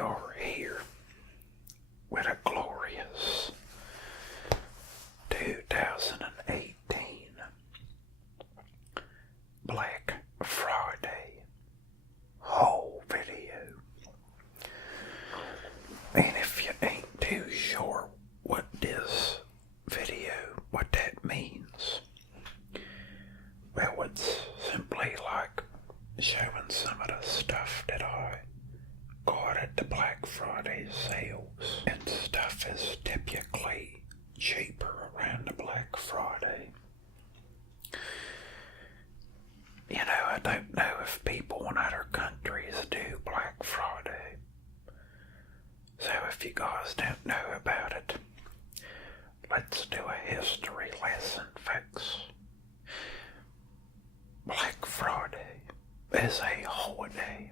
are here with a glorious 2018 Black Friday haul video. And if you ain't too sure what that means, well, it's simply like showing some of the stuff that I got at the Black Friday sales. And stuff is typically cheaper around the Black Friday. You know, I don't know if people in other countries do Black Friday. So if you guys don't know about it, let's do a history lesson, folks. Black Friday is a holiday,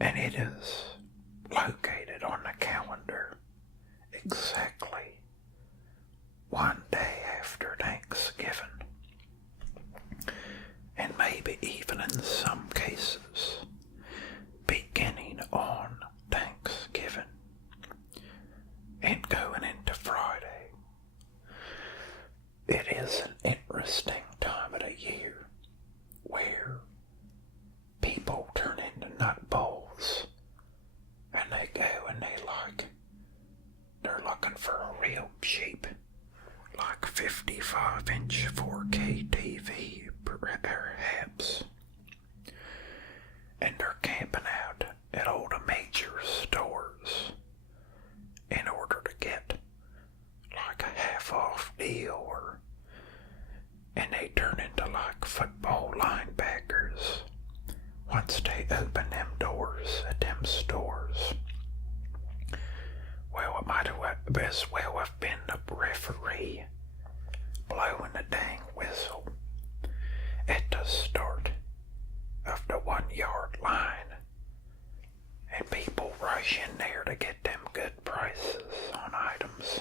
and it is located on the calendar exactly one day after Thanksgiving, and maybe even in some cases beginning on Thanksgiving and going into Friday. It is an interesting time of the year where people turn into nutballs, and they go and they're looking for a real cheap, like 55-inch 4K TV perhaps, and they're camping out at all the major stores in order to get like a half-off deal, and they turn into like football linebackers once they open them doors at them stores. Well, it might as well have been the referee blowing the dang whistle at the start of the 1 yard line, and people rush in there to get them good prices on items,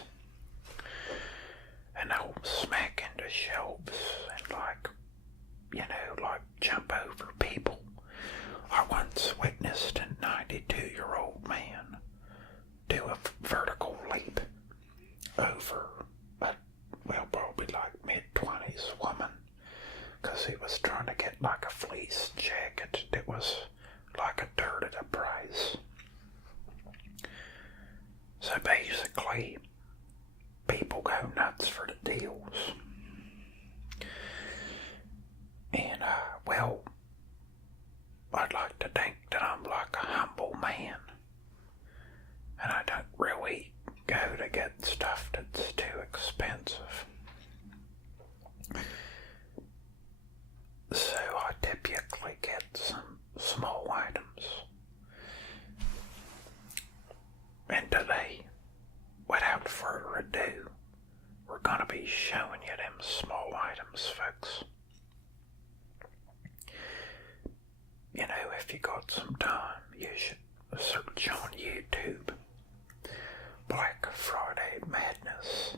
and they'll smack into shelves and jump over people. I once witnessed a 92-year-old man do a vertical leap over probably like mid-20s woman, because he was trying to get like a fleece jacket that was like a third of the price. So basically, people go nuts for the deals. And, I'd like to think that I'm like a humble man, and I don't really go to get stuff that's too expensive. So I typically get some small items. And today, without further ado, we're gonna be showing you them small items, folks. You know, if you got some time, you should search on YouTube Black Friday Madness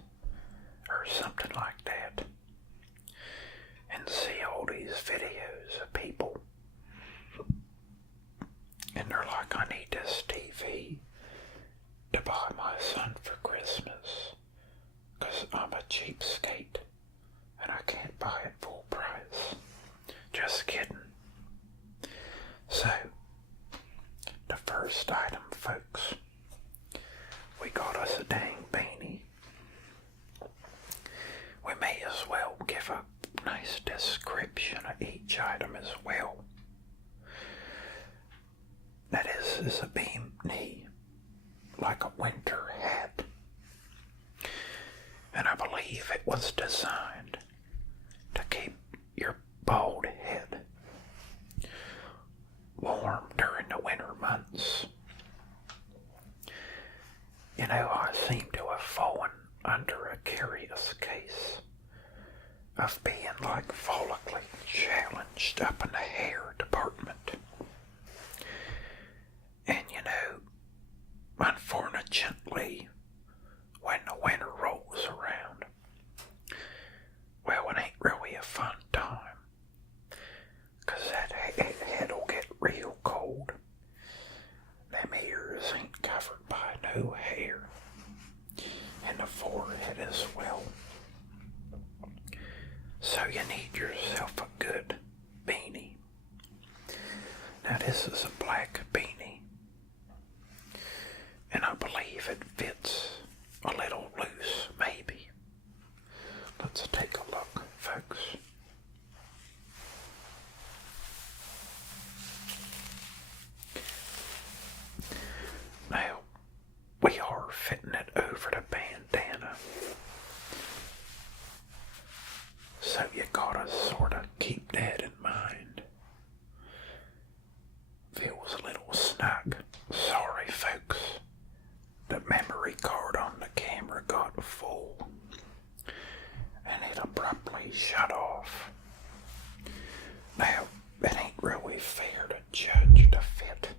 or something like that, and see all these videos of people, and they're like, I need this TV to buy my son for Christmas, because I'm a cheapskate and I can't buy it full price. Just kidding. So, the first item, folks, we got us a dang beanie. We may as well give a nice description of each item as well. That is a beanie, like a winter hat. And I believe it was designed to keep your bald head warm during the winter months. You know, I seem to have fallen under a curious case of being like follically challenged up in the hair department. And you know, unfortunately, when the winter rolls around, well, it ain't really a fun time, because that head'll get real cold. Them ears no hair. And the forehead as well. So you need yourself a good beanie. Now this is a black beanie. And I believe it fits a little loose, maybe. Let's take a look, folks. Now, we are fitting it over the bandana. So you gotta sort of keep that in mind. Feels a little snug. Sorry, folks. The memory card on the camera got full. And it abruptly shut off. Now, it ain't really fair to judge the fit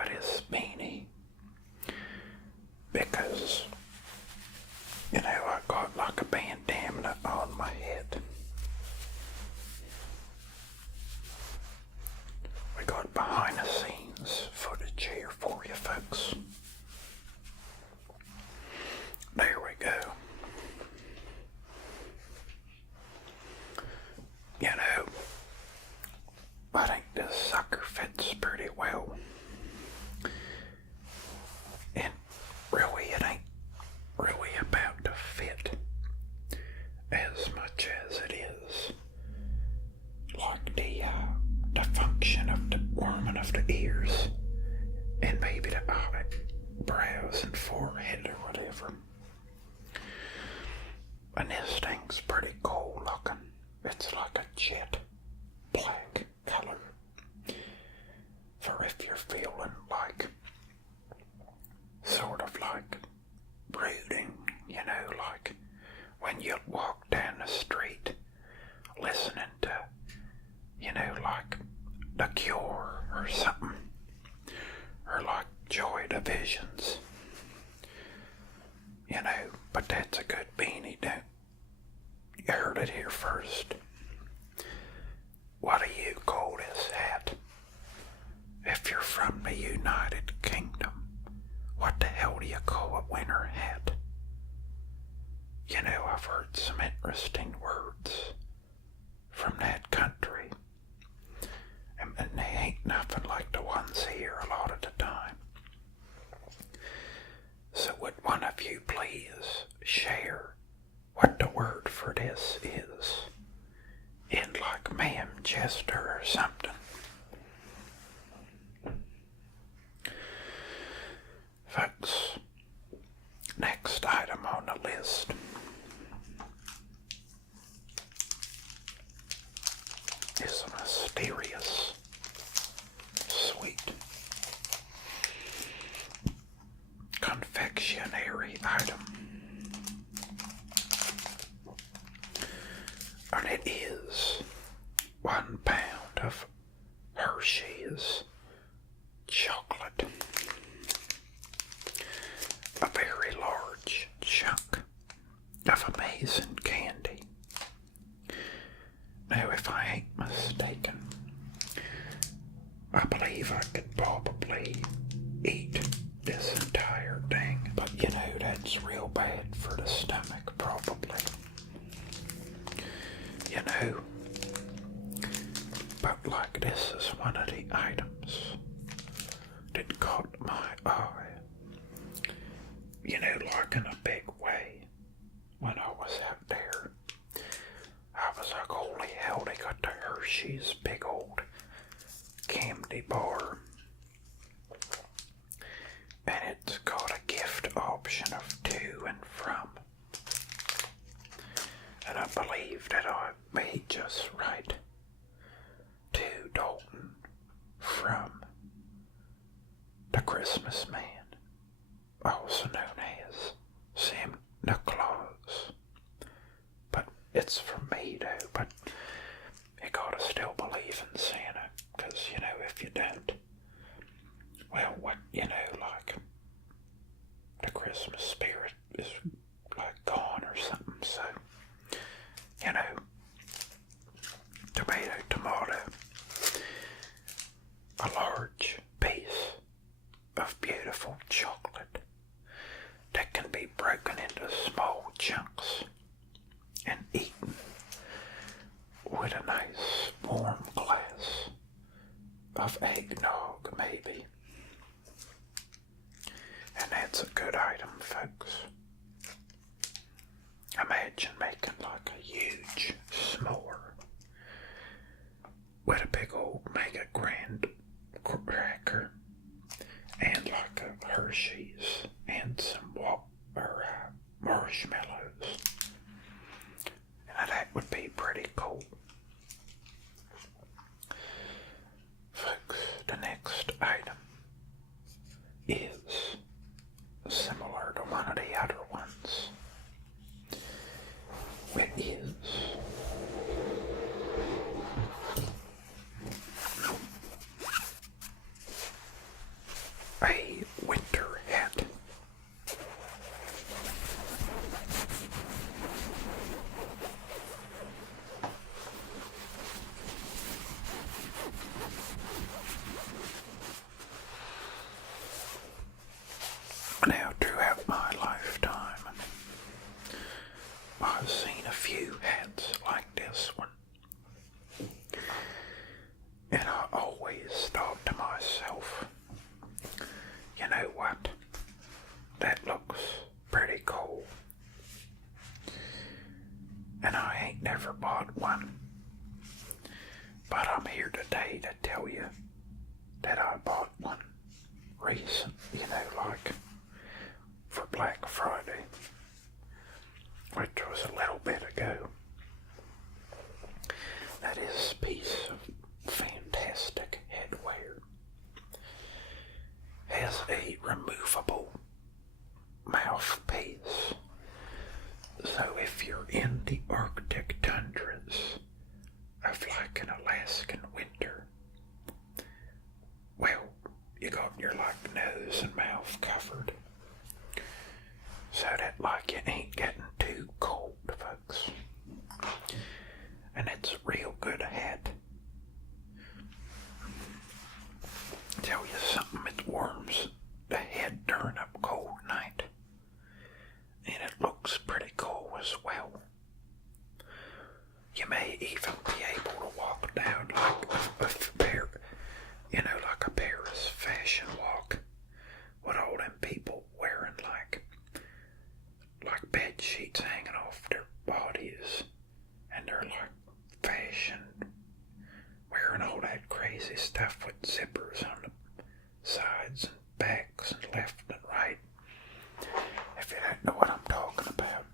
of this beanie. Because, you know, I got like a bandana on my head. We got behind the scenes footage here for you folks. There we go. You know, I think this sucker fits pretty well. And really, it ain't really about the fit as much as it is like the function of the warming of the ears and maybe the eyebrows and forehead or whatever. And this thing's pretty cool looking. It's like a jet black color. For if you're feeling like sort of like brooding, you know, like when you walk down the street listening to, you know, like The Cure or something, or like Joy Divisions, you know, but that's a good beanie, don't you? Heard it here first. What do you call this hat? If you're from the United Kingdom, what the hell do you call a winter hat? You know, I've heard some interesting words from that country, and they ain't nothing like the ones here a lot of the time. So would one of you please share what the word for this is in like Manchester or something? Folks, next item on the list is a mysterious, sweet, confectionery item. And it is 1 pound of Hershey's chocolate. A very large chunk of amazing candy. Now, if I ain't mistaken, I believe I could probably eat this entire thing, but you know, that's real bad for the stomach, probably. You know, but like this is one of the items that caught my eye, you know, like in a big way. When I was out there, I was like, holy hell, they got the Hershey's big old candy bar. And it's got a gift option of to and from. And I believe that I made just right. To Dalton from the Christmas Man, also known as Santa Claus. But it's for me though, but you gotta still believe in Santa, because you know, if you don't, well, what, you know, like the Christmas spirit is like gone or something. So, you know, tomato, a large piece of beautiful chocolate it's a good item, folks. Imagine making like a huge s'more with a big old mega grand cracker and like a Hershey's and some marshmallows. And that would be pretty cool. Folks, the next item is similar to one of the other ones. It is a winter hat. Now, throughout my lifetime, I've seen a few hats like this one, and I always thought to myself, you know what, that looks pretty cool, and I ain't never bought one, but I'm here today to tell you that I bought one recent, like for Black Friday, which was a little bit ago. That is a piece of fantastic headwear. Has a removable mouthpiece, so if you're in the Arctic tundras of like an Alaskan winter, well, you got your like nose and mouth covered, so that like you ain't getting too cold, folks. And it's a real good hat. Tell you something, it warms the head during a cold night, and it looks pretty cool as well. You may even be able to walk down like a pair, like a Paris fashion walk, with all them people wearing like bed sheets hanging off their bodies, and they're like fashion, wearing all that crazy stuff with zippers on the sides and backs and left and right. If you don't know what I'm talking about,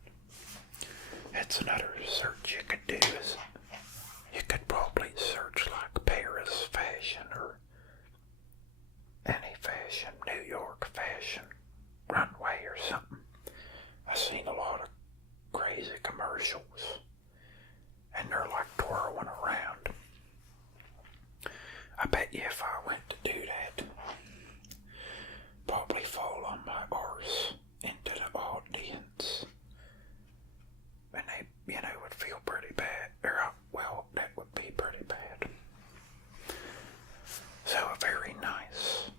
that's another search you could do. Is you could probably search like Paris fashion or any fashion, New York fashion runway or something. I've seen a lot of crazy commercials, and they're like twirling around. I bet you if I went to do that, probably fall on my arse into the audience, and they, would feel pretty bad. Well, that would be pretty bad. So a very nice,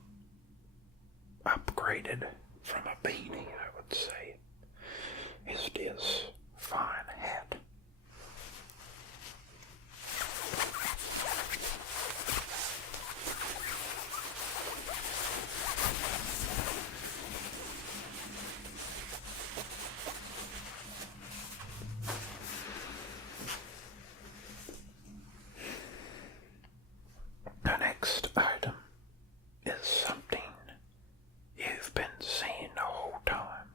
upgraded from a beanie, I would say, is this fine hat. The next item is something you've been seeing the whole time,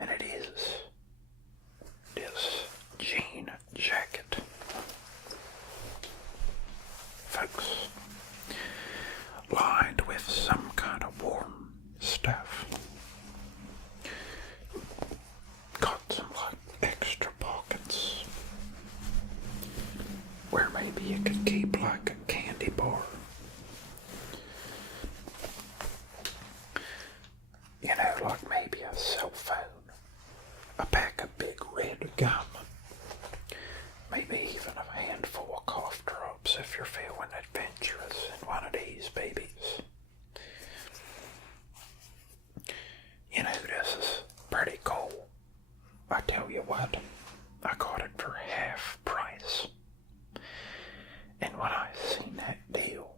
and it is this jean jacket. Folks, lined with some kind of warm stuff. Got some like extra pockets where maybe you could keep like a candy bar. Like maybe a cell phone, a pack of big red gum, maybe even a handful of cough drops if you're feeling adventurous in one of these babies. This is pretty cool. I tell you what, I got it for half price. And when I seen that deal,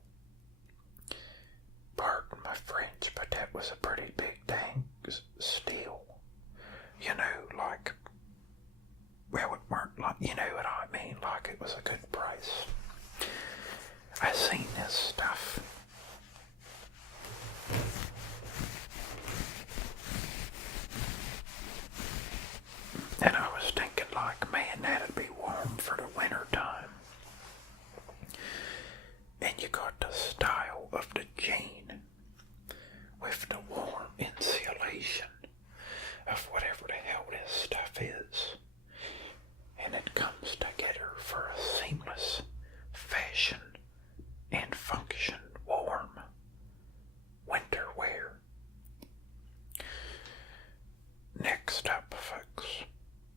pardon my French, but that was was a pretty big dang steal. You know, like, well, it weren't like, you know what I mean, like it was a good price. I seen this stuff. And I was thinking like, man, that'd be warm for the winter time. And you got the style of the jean with the warm insulation of whatever the hell this stuff is. And it comes together for a seamless fashion and function warm winter wear. Next up, folks,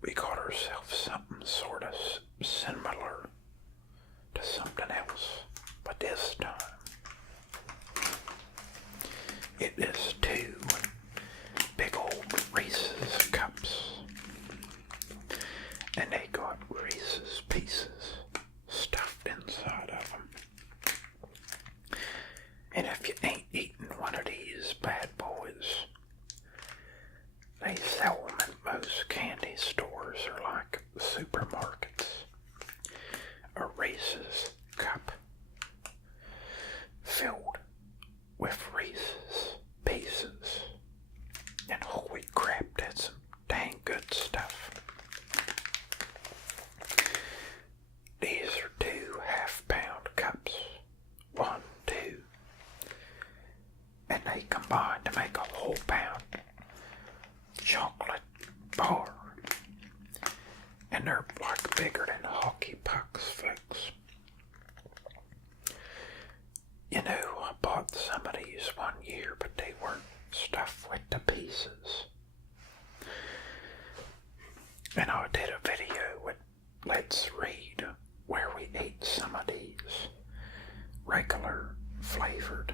we got ourselves something sort of similar to something else, but this time it is two big old Reese's cups, and they got Reese's Pieces stuffed inside of them. And if you ain't eaten one of these bad boys, they sell them in most candy stores or like supermarkets. A Reese's cup filled with Reese's Pieces. And holy crap, that's some dang good stuff. These are 2 half-pound cups. 1, 2. And they combine to make a whole pound chocolate bar. And they're like bigger than hockey pucks, folks. You know, I bought some of these one year, but they weren't stuffed with the pieces. And I did a video with Let's Read where we ate some of these regular flavored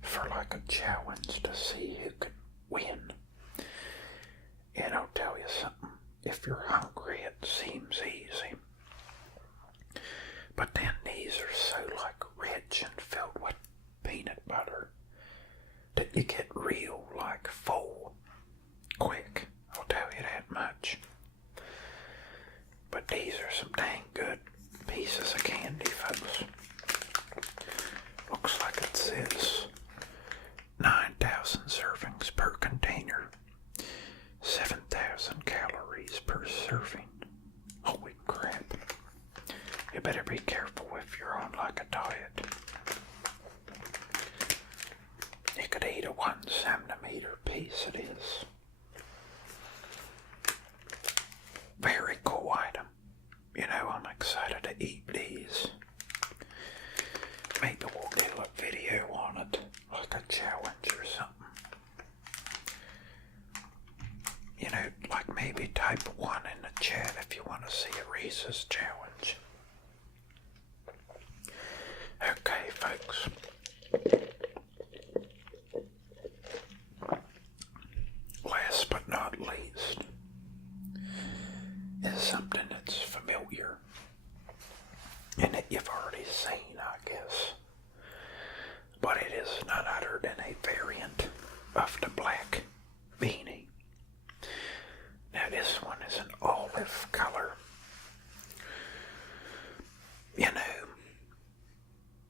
for like a challenge to see who could win. And I'll tell you something, if you're hungry it seems easy, but then these are so like rich and filled with peanut butter that you get real like full quick, I'll tell you that much. But these are some dang good pieces of candy, folks. Looks like it says 9,000 servings per container, 7,000 calories per serving. Holy crap. You better be careful if you're on like a diet. You could eat a 1 centimeter piece of this. Very cool item. You know, I'm excited to eat these. Maybe we'll do a video on it, like a challenge or something. You know, like maybe type 1 in the chat if you want to see a Reese's challenge. Okay, folks. Last but not least is something that's familiar and that you've already seen, I guess. But it is none other than a variant of the black beanie. Now this one is an olive color. You know,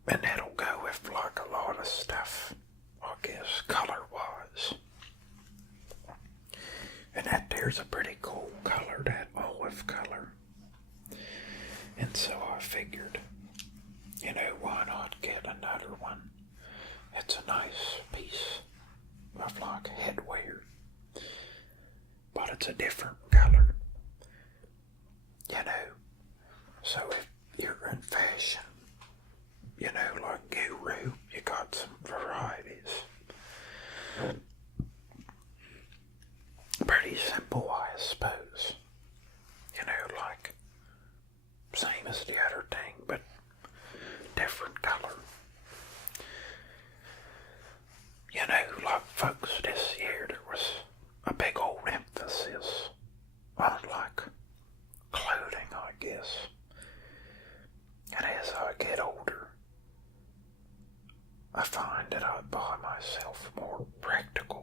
and that'll go with like a lot of stuff, I guess, color-wise. And that there's a pretty cool color, that olive color. And so I figured, you know, why not get another one? It's a nice piece of like headwear, but it's a different color. You know, so if you're in fashion, you know, like Guru, you got some varieties. Pretty simple, I suppose. You know, like, same as the other thing, but different color. You know, like, folks, this year there was a big old emphasis on, like, clothing, I guess. And as I get older, I find that I buy myself more practical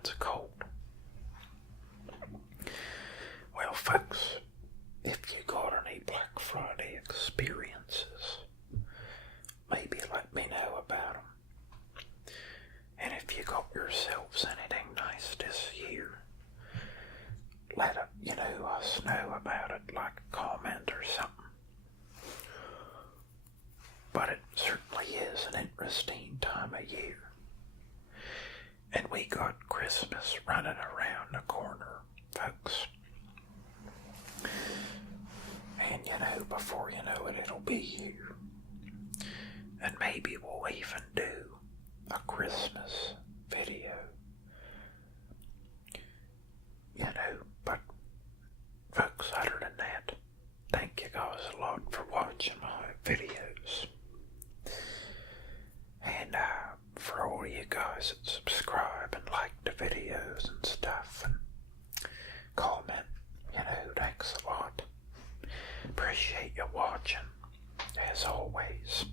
it's cold. Well, folks, if you got any Black Friday experiences, maybe let me know about them. And if you got yourselves anything nice this year, let us know about it, like a comment or something. But it certainly is an interesting time of year. And we got Christmas running around the corner, folks. And before you know it, it'll be here. And maybe we'll even do a Christmas video. But folks, other than that, thank you guys a lot for watching my videos. And for all you guys that subscribe and like the videos and stuff and comment, thanks a lot. Appreciate you watching, as always.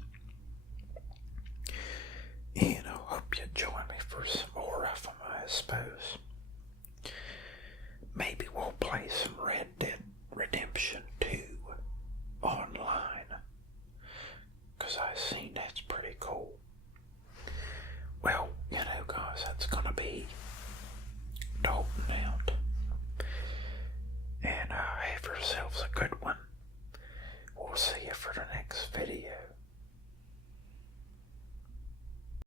And I hope you join me for some more of them, I suppose. Maybe